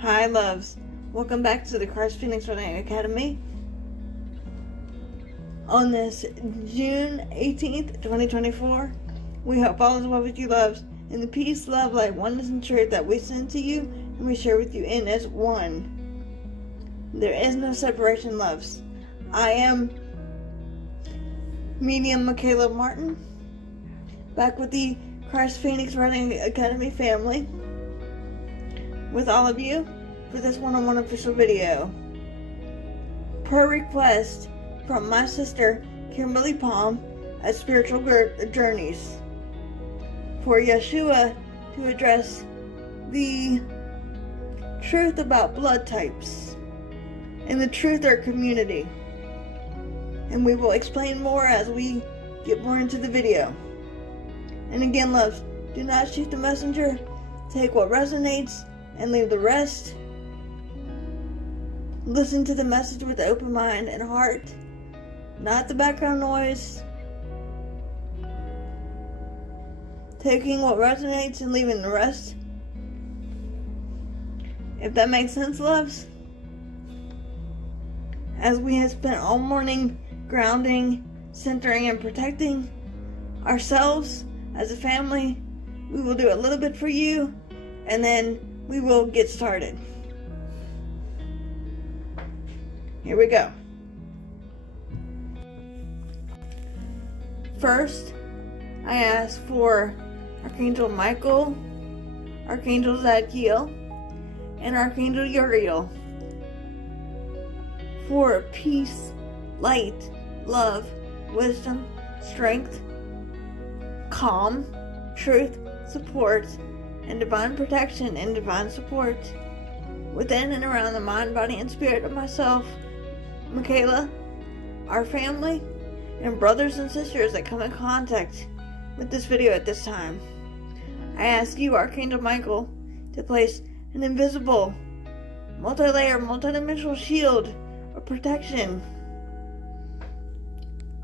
Hi, loves. Welcome back to the Christ Phoenix Running Academy. On this June 18th, 2024, we hope all is well with you, loves, in the peace, love, light, oneness, and truth that we send to you and we share with you in as one. There is no separation, loves. I am Medium Michaela Martin, back with the Christ Phoenix Running Academy family, with all of you for this one-on-one official video. Per request from my sister Kimberly Palm at Spiritual Journeys, for Yeshua to address the truth about blood types and the truther community. And we will explain more as we get more into the video. And again, loves, do not shoot the messenger. Take what resonates and leave the rest. Listen to the message with an open mind and heart, not the background noise. Taking what resonates and leaving the rest. If that makes sense, loves. As we have spent all morning grounding, centering, and protecting ourselves as a family, we will do a little bit for you, and then we will get started. Here we go. First, I ask for Archangel Michael, Archangel Zadkiel, and Archangel Uriel for peace, light, love, wisdom, strength, calm, truth, support, and divine protection and divine support within and around the mind, body, and spirit of myself, Michaela, our family, and brothers and sisters that come in contact with this video at this time. I ask you, Archangel Michael, to place an invisible, multi-layer, multi-dimensional shield of protection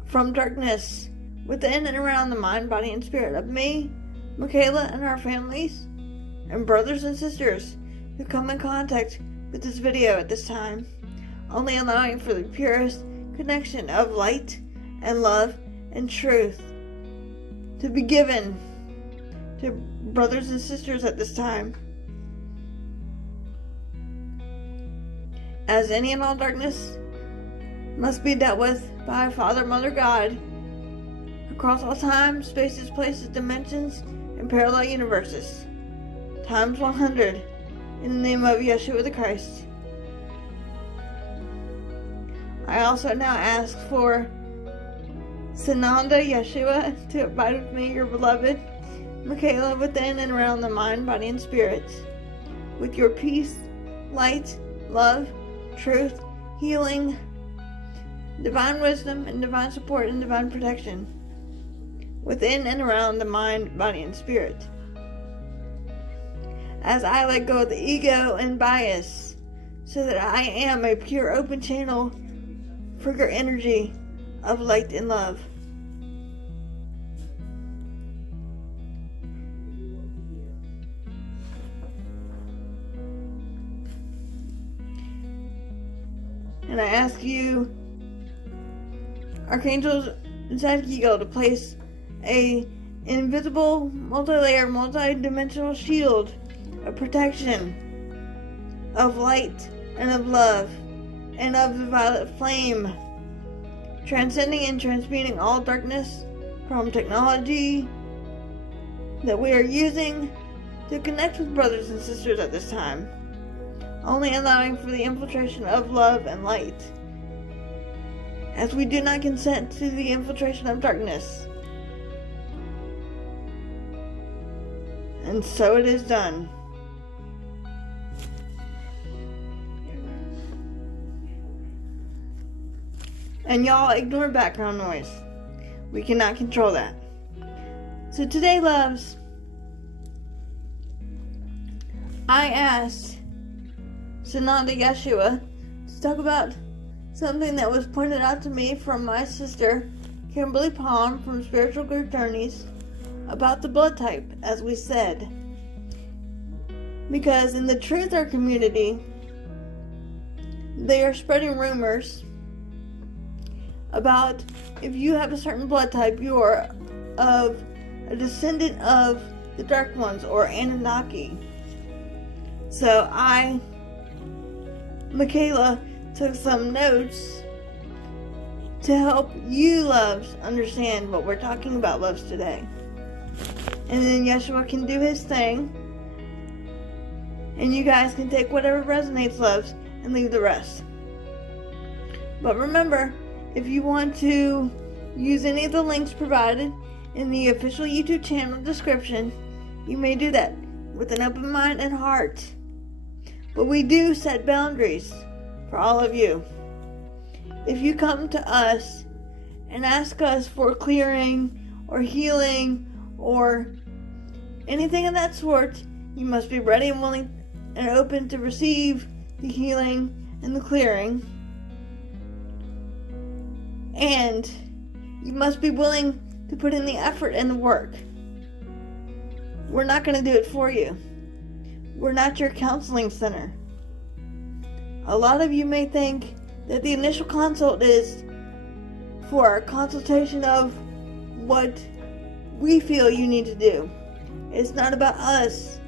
from darkness within and around the mind, body, and spirit of me, Michaela, and our families, and brothers and sisters who come in contact with this video at this time, only allowing for the purest connection of light and love and truth to be given to brothers and sisters at this time. As any and all darkness must be dealt with by Father, Mother, God, across all time, spaces, places, dimensions, and parallel universes, times 100, in the name of Yeshua the Christ. I also now ask for Sananda Yeshua to abide with me, your beloved Michaela, within and around the mind, body, and spirit, with your peace, light, love, truth, healing, divine wisdom, and divine support and divine protection within and around the mind, body, and spirit. As I let go of the ego and bias, so that I am a pure open channel for your energy of light and love. And I ask you, Archangel Zadkiel, to place a invisible, multi-layer, multi-dimensional shield of protection, of light, and of love, and of the violet flame, transcending and transmuting all darkness from technology that we are using to connect with brothers and sisters at this time, only allowing for the infiltration of love and light, as we do not consent to the infiltration of darkness. And so it is done. And y'all ignore background noise. We cannot control that. So today, loves, I asked Sananda Yeshua to talk about something that was pointed out to me from my sister Kimberly Palm from Spiritual Journeys about the blood type, as we said. Because in the truther community, they are spreading rumors about if you have a certain blood type, you are of a descendant of the Dark Ones or Anunnaki. So I, Michaela, took some notes to help you loves understand what we're talking about, loves, today. And then Yeshua can do his thing, and you guys can take whatever resonates, loves, and leave the rest. But remember, if you want to use any of the links provided in the official YouTube channel description, you may do that with an open mind and heart. But we do set boundaries for all of you. If you come to us and ask us for clearing or healing or anything of that sort, you must be ready and willing and open to receive the healing and the clearing. And you must be willing to put in the effort and the work. We're not going to do it for you. We're not your counseling center. A lot of you may think that the initial consult is for a consultation of what we feel you need to do. It's not about us.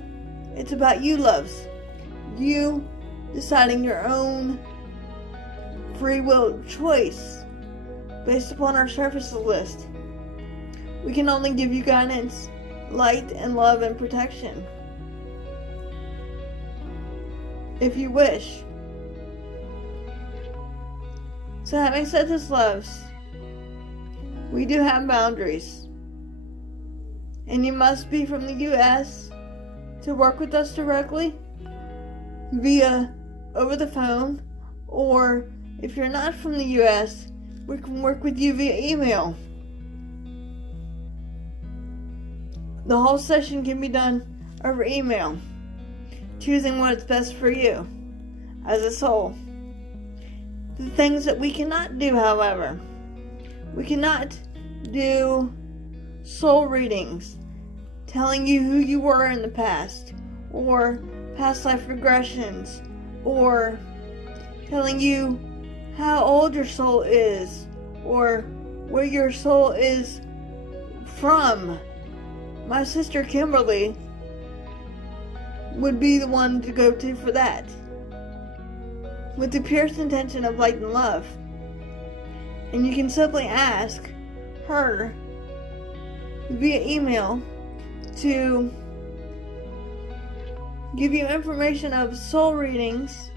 It's about you, loves. You deciding your own free will choice based upon our services list. We can only give you guidance, light, and love and protection, if you wish. So having said this, loves, we do have boundaries. And you must be from the U.S. to work with us directly via over the phone, or if you're not from the U.S., we can work with you via email. The whole session can be done over email, choosing what is best for you as a soul. The things that we cannot do, however, we cannot do soul readings, telling you who you were in the past, or past life regressions, or telling you how old your soul is, or where your soul is from. My sister Kimberly would be the one to go to for that, with the purest intention of light and love. And you can simply ask her via email to give you information of soul readings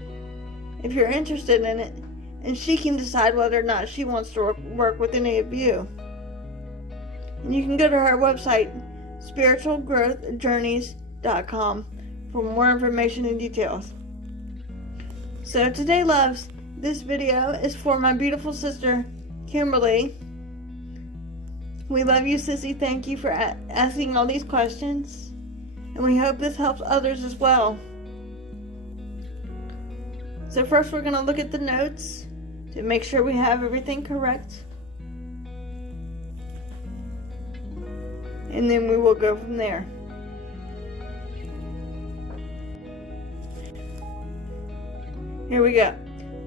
if you're interested in it, and she can decide whether or not she wants to work with any of you. And you can go to her website, spiritualgrowthjourneys.com, for more information and details. So today, loves, this video is for my beautiful sister Kimberly. We love you, sissy. Thank you for asking all these questions, and we hope this helps others as well. So first, we're going to look at the notes to make sure we have everything correct, and then we will go from there. Here we go.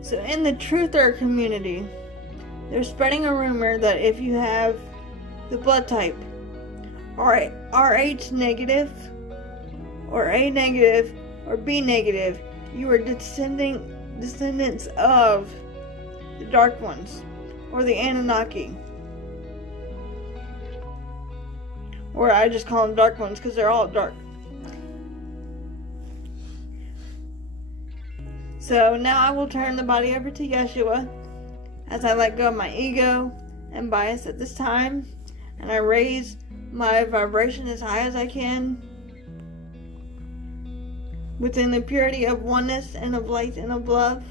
So in the truther community, they're spreading a rumor that if you have the blood type RH negative, or A negative, or B negative, you are descendants of the Dark Ones, or the Anunnaki. Or I just call them Dark Ones because they're all dark. So now I will turn the body over to Yeshua as I let go of my ego and bias at this time, and I raise my vibration as high as I can within the purity of oneness and of light and of love,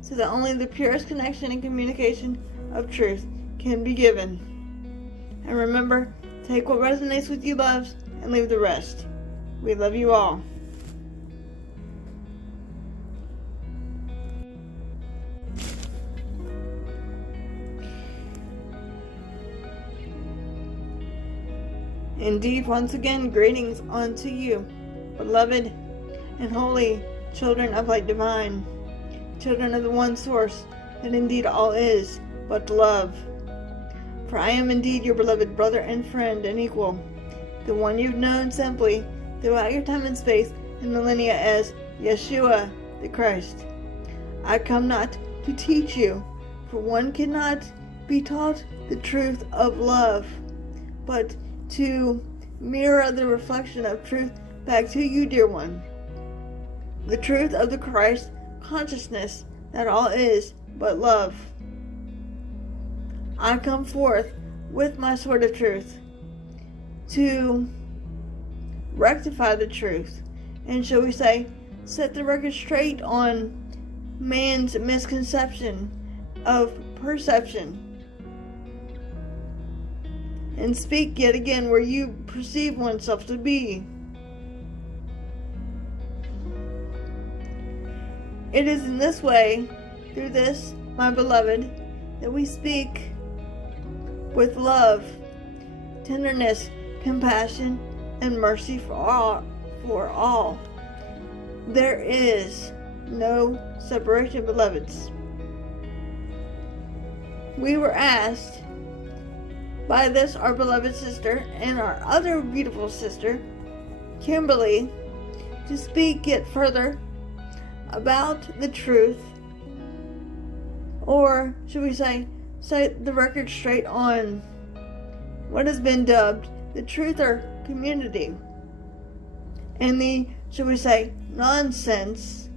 so that only the purest connection and communication of truth can be given. And remember, take what resonates with you, loves, and leave the rest. We love you all. Indeed, once again, greetings unto you, beloved and holy, children of light divine, children of the one source, that indeed all is but love. For I am indeed your beloved brother and friend and equal, the one you've known simply throughout your time and space and millennia as Yeshua the Christ. I come not to teach you, for one cannot be taught the truth of love, but to mirror the reflection of truth back to you, dear one. The truth of the Christ consciousness that all is but love. I come forth with my sword of truth to rectify the truth and, shall we say, set the record straight on man's misconception of perception, and speak yet again where you perceive oneself to be. It is in this way, through this, my beloved, that we speak with love, tenderness, compassion, and mercy for all. There is no separation, beloveds. We were asked by this, our beloved sister, and our other beautiful sister, Kimberly, to speak yet further about the truth, or should we say, set the record straight on what has been dubbed the truther community, and the, should we say, nonsense.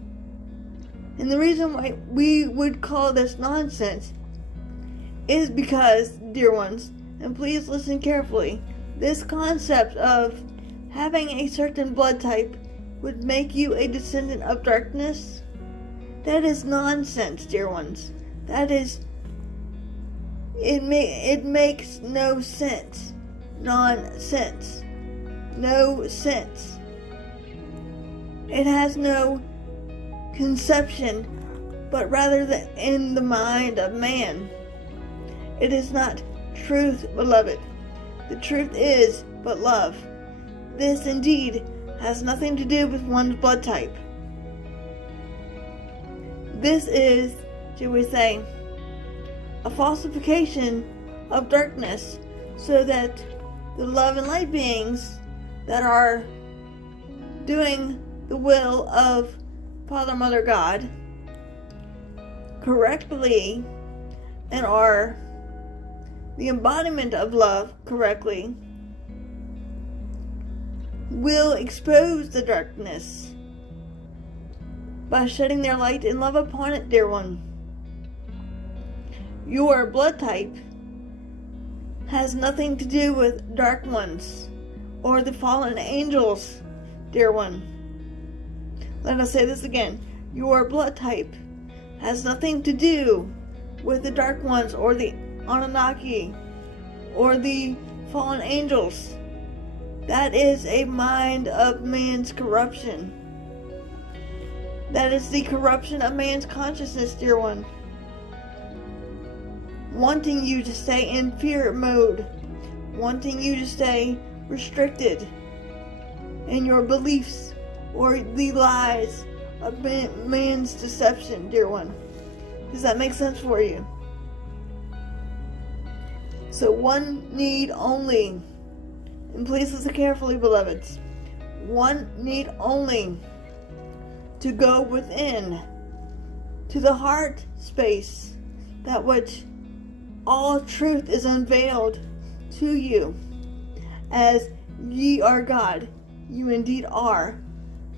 And the reason why we would call this nonsense is because, dear ones, and please listen carefully, this concept of having a certain blood type would make you a descendant of darkness, that is nonsense, dear ones. That is, it makes no sense. Nonsense. No sense. It has no conception, but rather in the mind of man. It is not truth, beloved. The truth is but love. This indeed has nothing to do with one's blood type. This is, should we say, a falsification of darkness, so that the love and light beings that are doing the will of Father, Mother, God correctly, and are the embodiment of love correctly, will expose the darkness by shedding their light and love upon it, dear one. Your blood type has nothing to do with dark ones or the fallen angels, dear one. Let us say this again. Your blood type has nothing to do with the dark ones or the Anunnaki or the fallen angels. That is a mind of man's corruption. That is the corruption of man's consciousness, dear one. Wanting you to stay in fear mode. Wanting you to stay restricted in your beliefs or the lies of man's deception, dear one. Does that make sense for you? So one need only, and please listen carefully, beloveds, one need only to go within to the heart space, that which all truth is unveiled to you, as ye are God, you indeed are,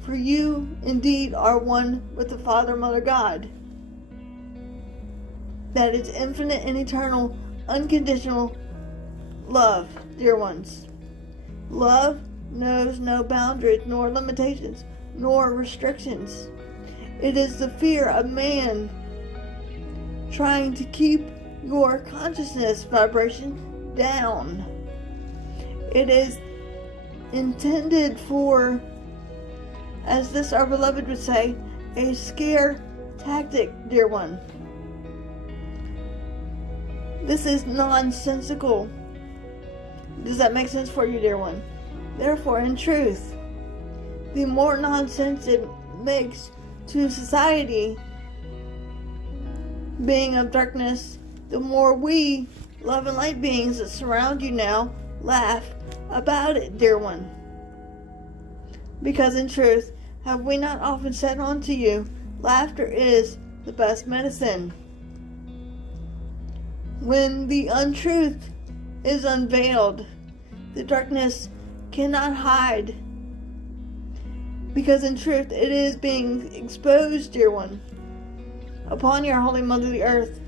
for you indeed are one with the Father, Mother, God. That is infinite and eternal, unconditional love, dear ones. Love knows no boundaries, nor limitations, nor restrictions. It is the fear of man trying to keep your consciousness vibration down. It is intended for, as this our beloved would say, a scare tactic, dear one. This is nonsensical. Does that make sense for you, dear one? Therefore, in truth, the more nonsense it makes to society, being of darkness, the more we, love and light beings that surround you now, laugh about it, dear one. Because in truth, have we not often said unto you, laughter is the best medicine? When the untruth is unveiled, the darkness cannot hide. Because in truth, it is being exposed, dear one, upon your Holy Mother the Earth,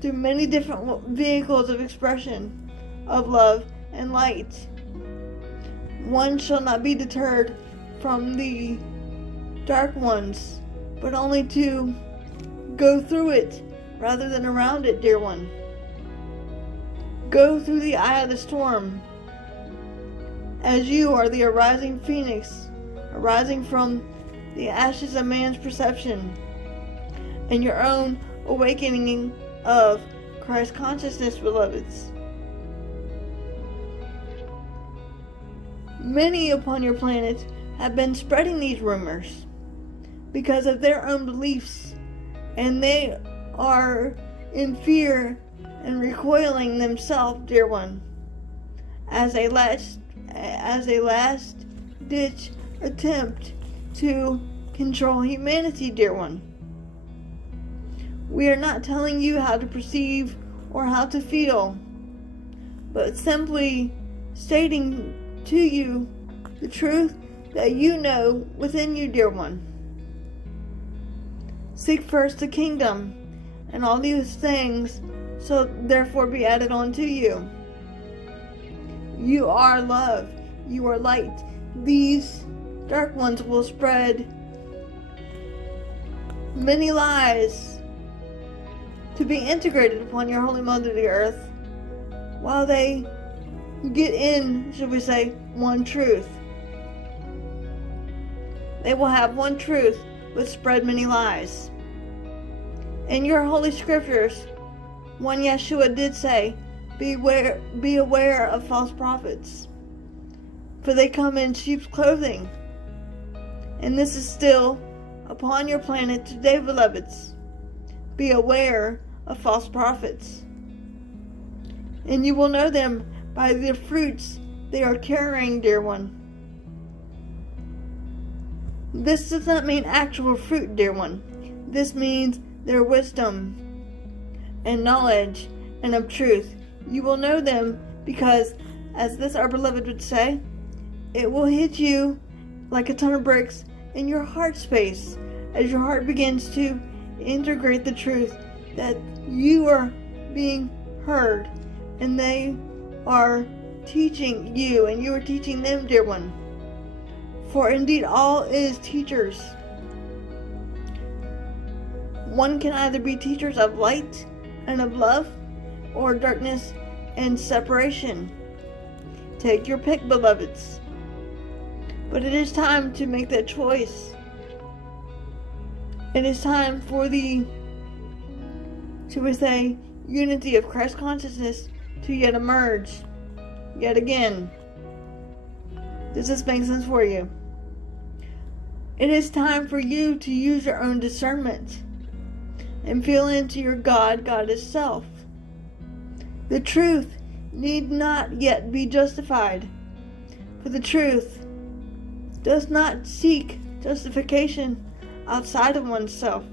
through many different vehicles of expression of love and light. One shall not be deterred from the dark ones, but only to go through it rather than around it, dear one. Go through the eye of the storm, as you are the arising phoenix, arising from the ashes of man's perception, and your own awakening of Christ consciousness, beloveds. Many upon your planet have been spreading these rumors because of their own beliefs, and they are in fear and recoiling themselves, dear one, as a last ditch attempt to control humanity, dear one. We are not telling you how to perceive or how to feel, but simply stating to you the truth that you know within you, dear one. Seek first the kingdom, and all these things shall therefore be added on to you. You are love. You are light. These dark ones will spread many lies to be integrated upon your Holy Mother the Earth, while they get in, should we say, one truth. They will have one truth, but spread many lies. In your holy scriptures, one Yeshua did say, be aware of false prophets, for they come in sheep's clothing. And this is still upon your planet today, beloveds. Be aware of false prophets, and you will know them by the fruits they are carrying, dear one. This does not mean actual fruit, dear one. This means their wisdom and knowledge and of truth. You will know them because, as this our beloved would say, it will hit you like a ton of bricks in your heart space as your heart begins to integrate the truth that you are being heard, and they are teaching you, and you are teaching them, dear one. For indeed all is teachers. One can either be teachers of light and of love, or darkness and separation. Take your pick, beloveds. But it is time to make that choice. It is time for the, should we say, unity of Christ consciousness to yet emerge, yet again. Does this make sense for you? It is time for you to use your own discernment and feel into your Goddess self. The truth need not yet be justified, for the truth does not seek justification outside of oneself.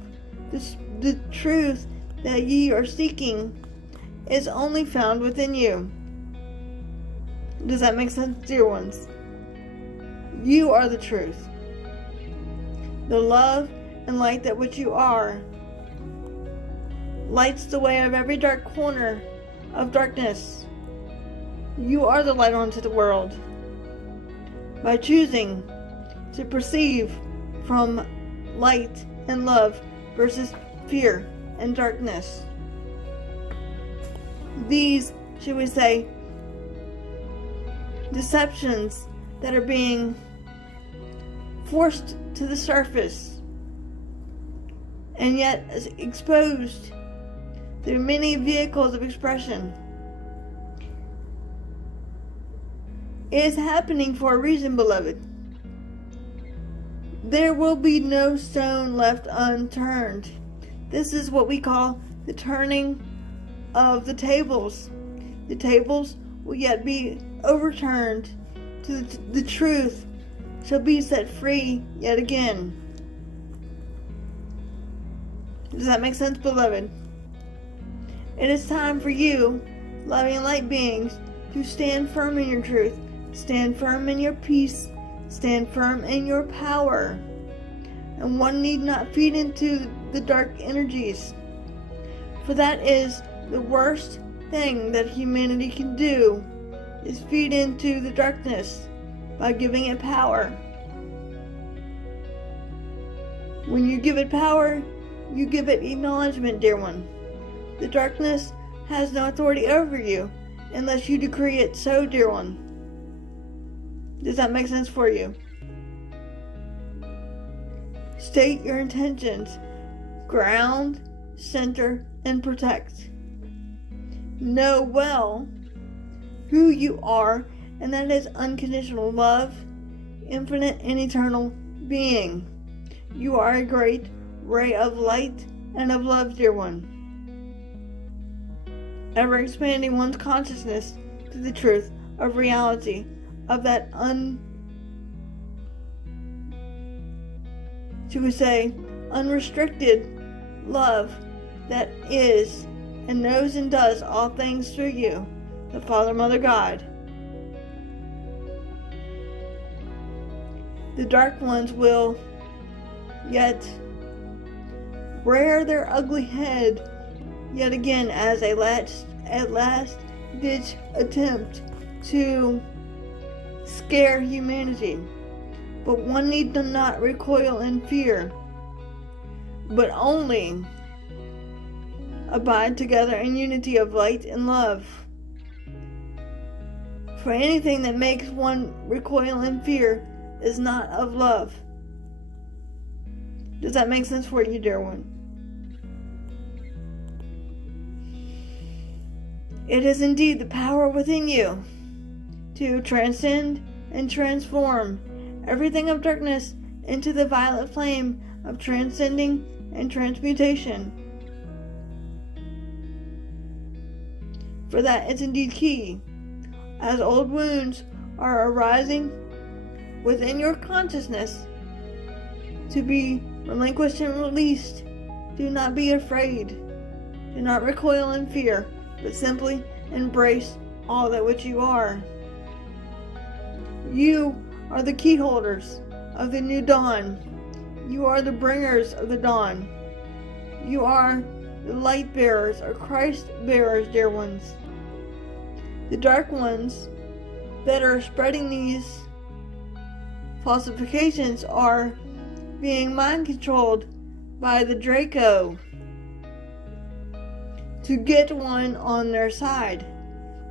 The truth that ye are seeking is only found within you. Does that make sense, dear ones? You are the truth. The love and light that which you are lights the way of every dark corner of darkness. You are the light onto the world by choosing to perceive from light and love versus fear and darkness. These, should we say, deceptions that are being forced to the surface and yet exposed through many vehicles of expression is happening for a reason, beloved. there will be no stone left unturned. This is what we call the turning of the tables. The tables will yet be overturned. To the truth shall be set free yet again. Does that make sense, beloved? It is time for you, loving light beings, to stand firm in your truth, stand firm in your peace, stand firm in your power. And one need not feed into the dark energies, for that is the worst thing that humanity can do, is feed into the darkness by giving it power. When you give it power, you give it acknowledgement, dear one. The darkness has no authority over you unless you decree it so, dear one. Does that make sense for you? State your intentions. Ground, center, and protect. Know well who you are, and that is unconditional love, infinite and eternal being. You are a great ray of light and of love, dear one. Ever expanding one's consciousness to the truth of reality, of that unrestricted love that is and knows and does all things through you, the Father, Mother, God. The dark ones will yet rear their ugly head yet again as a last ditch attempt to scare humanity. But one need not recoil in fear, but only abide together in unity of light and love. For anything that makes one recoil in fear is not of love. Does that make sense for you, dear one? It is indeed the power within you to transcend and transform everything of darkness into the violet flame of transcending and transmutation. For that is indeed key. As old wounds are arising within your consciousness to be relinquished and released, do not be afraid. Do not recoil in fear, but simply embrace all that which you are. You are the key holders of the new dawn. You are the bringers of the dawn. You are the light bearers or Christ bearers, dear ones. The dark ones that are spreading these falsifications are being mind controlled by the Draco to get one on their side,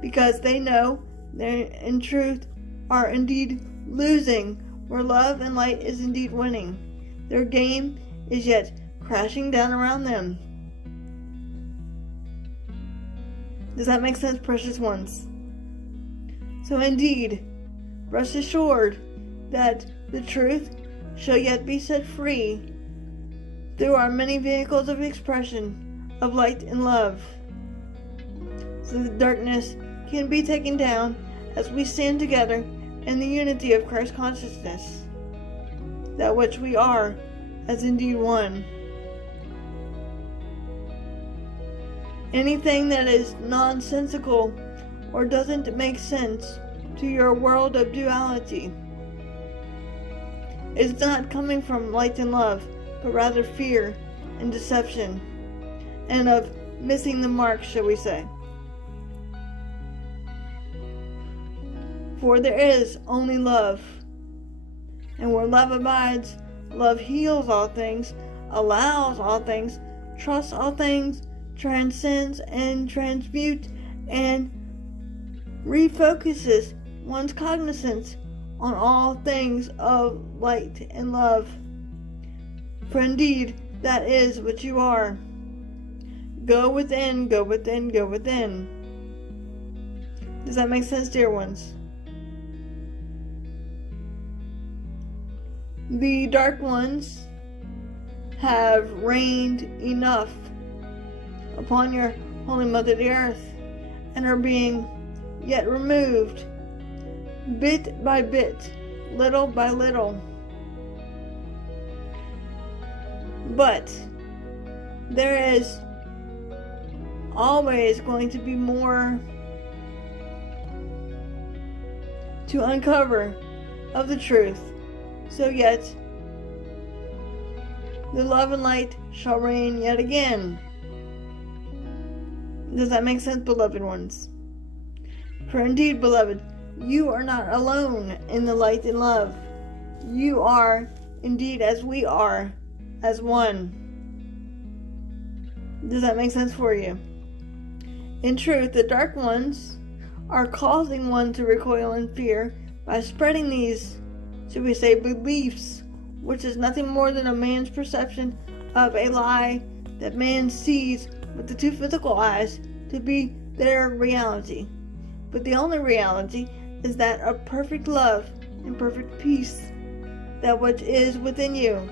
because they know they in truth are indeed losing, where love and light is indeed winning. Their game is yet crashing down around them. Does that make sense, precious ones? So indeed, rest assured that the truth shall yet be set free through our many vehicles of expression of light and love, so the darkness can be taken down as we stand together in the unity of Christ consciousness, that which we are as indeed one. Anything that is nonsensical or doesn't make sense to your world of duality is not coming from light and love, but rather fear and deception, and of missing the mark, shall we say. For there is only love, and where love abides, love heals all things, allows all things, trusts all things, transcends and transmutes, and refocuses one's cognizance on all things of light and love. For indeed, that is what you are. Go within, go within, go within. Does that make sense, dear ones? The dark ones have reigned enough upon your Holy Mother the Earth and are being yet removed bit by bit, little by little. But there is always going to be more to uncover of the truth. So yet the love and light shall reign yet again. Does that make sense, beloved ones? For indeed, beloved, you are not alone in the light and love. You are indeed, as we are, as one. Does that make sense for you? In truth, the dark ones are causing one to recoil in fear by spreading these, should we say, beliefs, which is nothing more than a man's perception of a lie that man sees with the two physical eyes to be their reality. But the only reality is that of perfect love and perfect peace, that which is within you.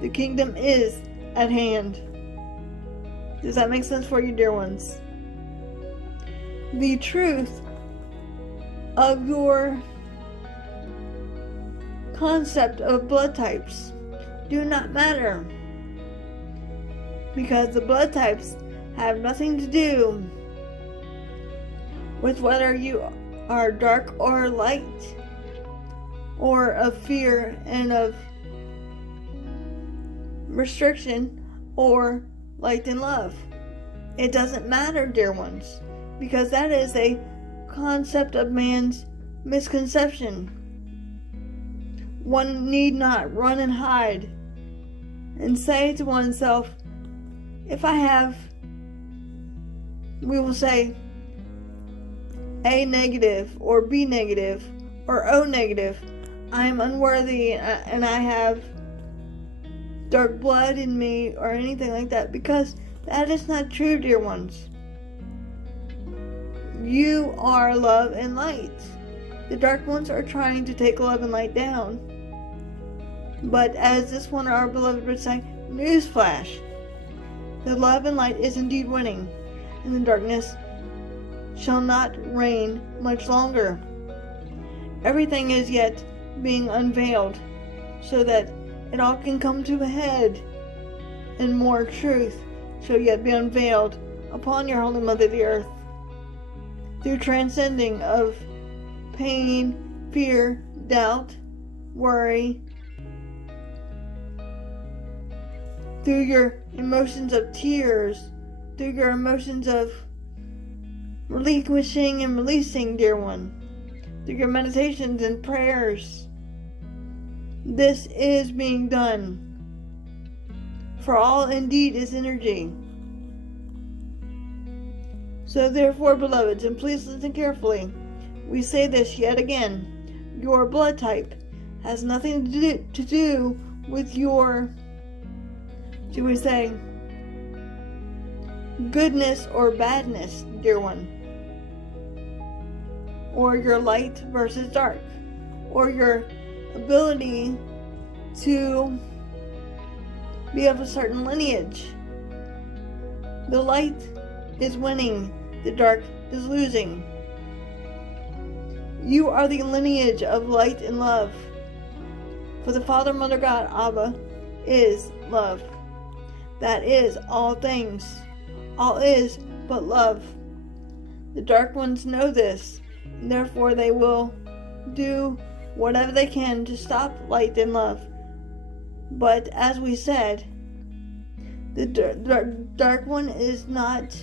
The kingdom is at hand. Does that make sense for you, dear ones? The truth of your concept of blood types do not matter, because the blood types have nothing to do with whether you are dark or light, or of fear and of restriction, or light and love. It doesn't matter, dear ones, because that is a concept of man's misconception. One need not run and hide and say to oneself, if I have, we will say, A negative or B negative or O negative, I am unworthy and I have dark blood in me or anything like that, because that is not true, dear ones. You are love and light. The dark ones are trying to take love and light down. But as this one, our beloved, would say, newsflash, the love and light is indeed winning, and the darkness shall not reign much longer. Everything is yet being unveiled, so that it all can come to a head, and more truth shall yet be unveiled upon your Holy Mother the Earth, through transcending of pain, fear, doubt, worry, through your emotions of tears, through your emotions of relinquishing and releasing, dear one, through your meditations and prayers. This is being done, for all indeed is energy. So therefore, beloveds, and please listen carefully, we say this yet again, your blood type has nothing to do with your, should we say, goodness or badness, dear one, or your light versus dark, or your ability to be of a certain lineage. The light is winning, the dark is losing. You are the lineage of light and love, for the Father, Mother, God, Abba, is love. That is all things. All is but love. The dark ones know this, and therefore they will do whatever they can to stop light and love. But as we said, the dark one is not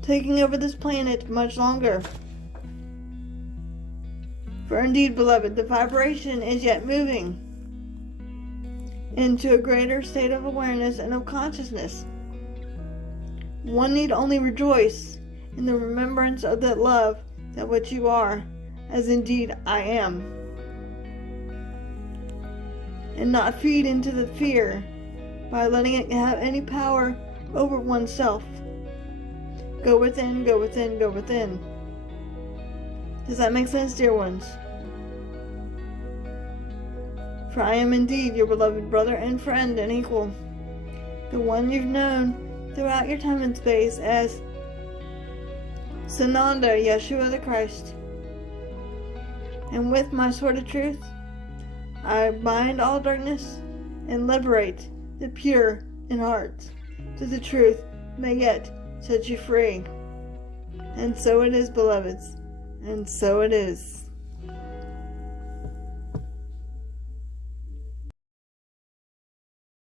taking over this planet much longer. For indeed, beloved, the vibration is yet moving into a greater state of awareness and of consciousness. One need only rejoice in the remembrance of that love, that which you are, as indeed I am, and not feed into the fear by letting it have any power over oneself. Go within, go within, go within. Does that make sense, dear ones? For I am indeed your beloved brother and friend and equal, the one you've known throughout your time and space as Sananda Yeshua the Christ. And with my sword of truth, I bind all darkness and liberate the pure in heart, that the truth may yet set you free. And so it is, beloveds, and so it is.